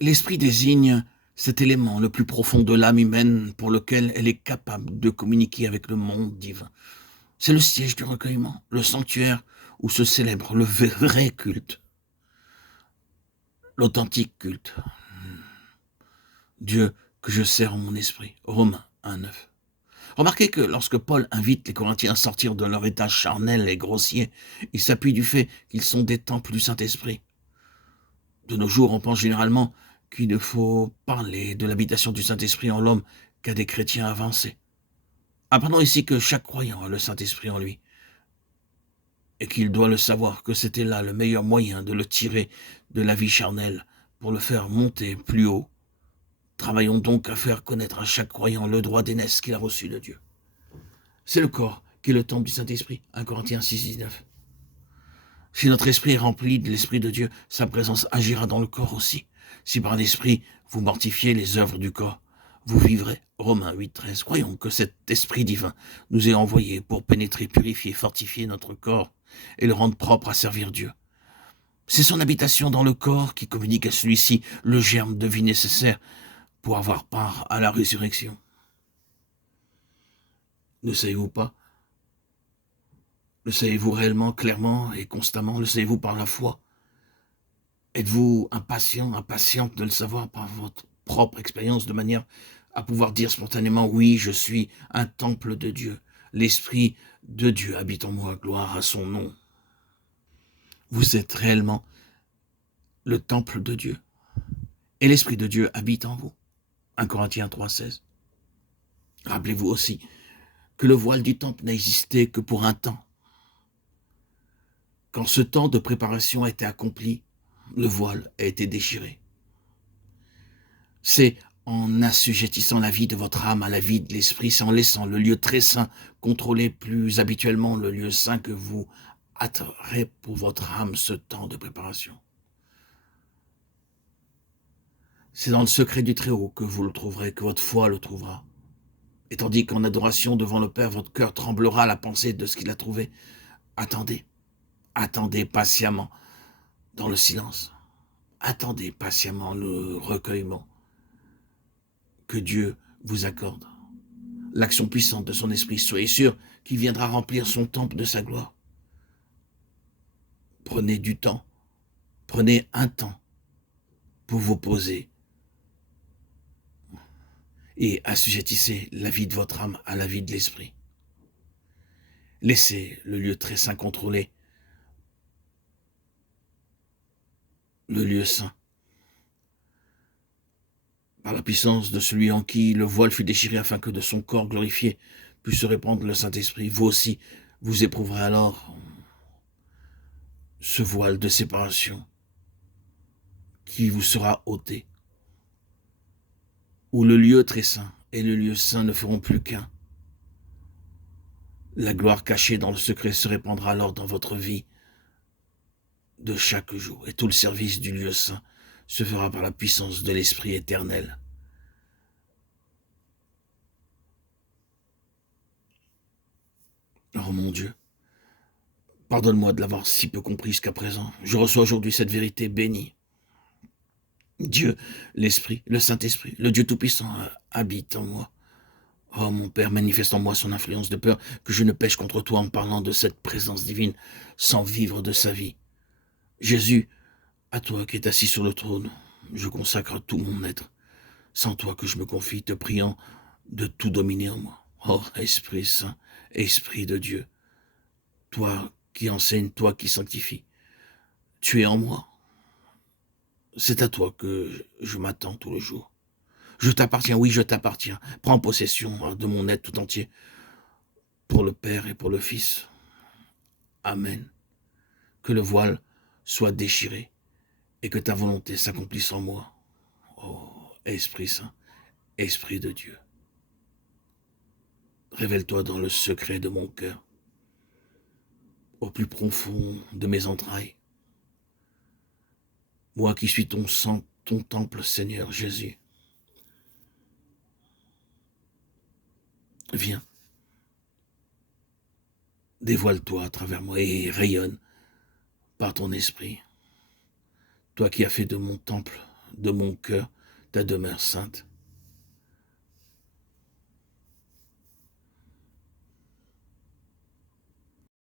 L'esprit désigne cet élément le plus profond de l'âme humaine pour lequel elle est capable de communiquer avec le monde divin. C'est le siège du recueillement, le sanctuaire où se célèbre le vrai culte, l'authentique culte. Dieu que je sers en mon esprit. Romains 1,9. Remarquez que lorsque Paul invite les Corinthiens à sortir de leur état charnel et grossier, il s'appuie du fait qu'ils sont des temples du Saint-Esprit. De nos jours, on pense généralement qu'il ne faut parler de l'habitation du Saint-Esprit en l'homme qu'à des chrétiens avancés. Apprenons ici que chaque croyant a le Saint-Esprit en lui, et qu'il doit le savoir que c'était là le meilleur moyen de le tirer de la vie charnelle pour le faire monter plus haut. Travaillons donc à faire connaître à chaque croyant le droit d'aînesse qu'il a reçu de Dieu. C'est le corps qui est le temple du Saint-Esprit, 1 Corinthiens 6,19. Si notre esprit est rempli de l'Esprit de Dieu, sa présence agira dans le corps aussi. Si par l'Esprit vous mortifiez les œuvres du corps, vous vivrez. Romains 8,13. Croyons que cet Esprit divin nous est envoyé pour pénétrer, purifier, fortifier notre corps et le rendre propre à servir Dieu. C'est son habitation dans le corps qui communique à celui-ci le germe de vie nécessaire pour avoir part à la résurrection. Ne savez-vous pas? Le savez-vous réellement, clairement et constamment? Le savez-vous par la foi? Êtes-vous impatient, impatiente de le savoir par votre propre expérience, de manière à pouvoir dire spontanément, oui, je suis un temple de Dieu. L'Esprit de Dieu habite en moi, gloire à son nom. Vous êtes réellement le temple de Dieu. Et l'Esprit de Dieu habite en vous. 1 Corinthiens 3,16. Rappelez-vous aussi que le voile du temple n'existait que pour un temps. Quand ce temps de préparation a été accompli, le voile a été déchiré. C'est en assujettissant la vie de votre âme à la vie de l'esprit, c'est en laissant le lieu très saint contrôler plus habituellement le lieu saint que vous hâterez pour votre âme ce temps de préparation. C'est dans le secret du Très-Haut que vous le trouverez, que votre foi le trouvera. Et tandis qu'en adoration devant le Père, votre cœur tremblera à la pensée de ce qu'il a trouvé. Attendez, attendez patiemment dans le silence. Attendez patiemment le recueillement que Dieu vous accorde. L'action puissante de son esprit, soyez sûr qu'il viendra remplir son temple de sa gloire. Prenez du temps, prenez un temps pour vous poser et assujettissez la vie de votre âme à la vie de l'esprit. Laissez le lieu très saint contrôler le lieu saint par la puissance de celui en qui le voile fut déchiré afin que de son corps glorifié puisse se répandre le Saint-Esprit. Vous aussi, vous éprouverez alors ce voile de séparation qui vous sera ôté, où le lieu très saint et le lieu saint ne feront plus qu'un. La gloire cachée dans le secret se répandra alors dans votre vie de chaque jour, et tout le service du lieu saint se fera par la puissance de l'Esprit éternel. Oh mon Dieu, pardonne-moi de l'avoir si peu compris jusqu'à présent. Je reçois aujourd'hui cette vérité bénie. Dieu, l'Esprit, le Saint-Esprit, le Dieu Tout-Puissant habite en moi. Oh mon Père, manifeste en moi son influence de peur que je ne pêche contre toi en parlant de cette présence divine sans vivre de sa vie. Jésus, à toi qui es assis sur le trône, je consacre tout mon être. Sans toi que je me confie, te priant de tout dominer en moi. Oh Esprit Saint, Esprit de Dieu, toi qui enseignes, toi qui sanctifies, tu es en moi. C'est à toi que je m'attends tout le jour. Je t'appartiens, oui, je t'appartiens. Prends possession de mon être tout entier, pour le Père et pour le Fils. Amen. Que le voile soit déchiré et que ta volonté s'accomplisse en moi. Oh, Esprit Saint, Esprit de Dieu, révèle-toi dans le secret de mon cœur, au plus profond de mes entrailles. Moi qui suis ton sang, ton temple, Seigneur Jésus. Viens, dévoile-toi à travers moi et rayonne par ton esprit. Toi qui as fait de mon temple de mon cœur ta demeure sainte.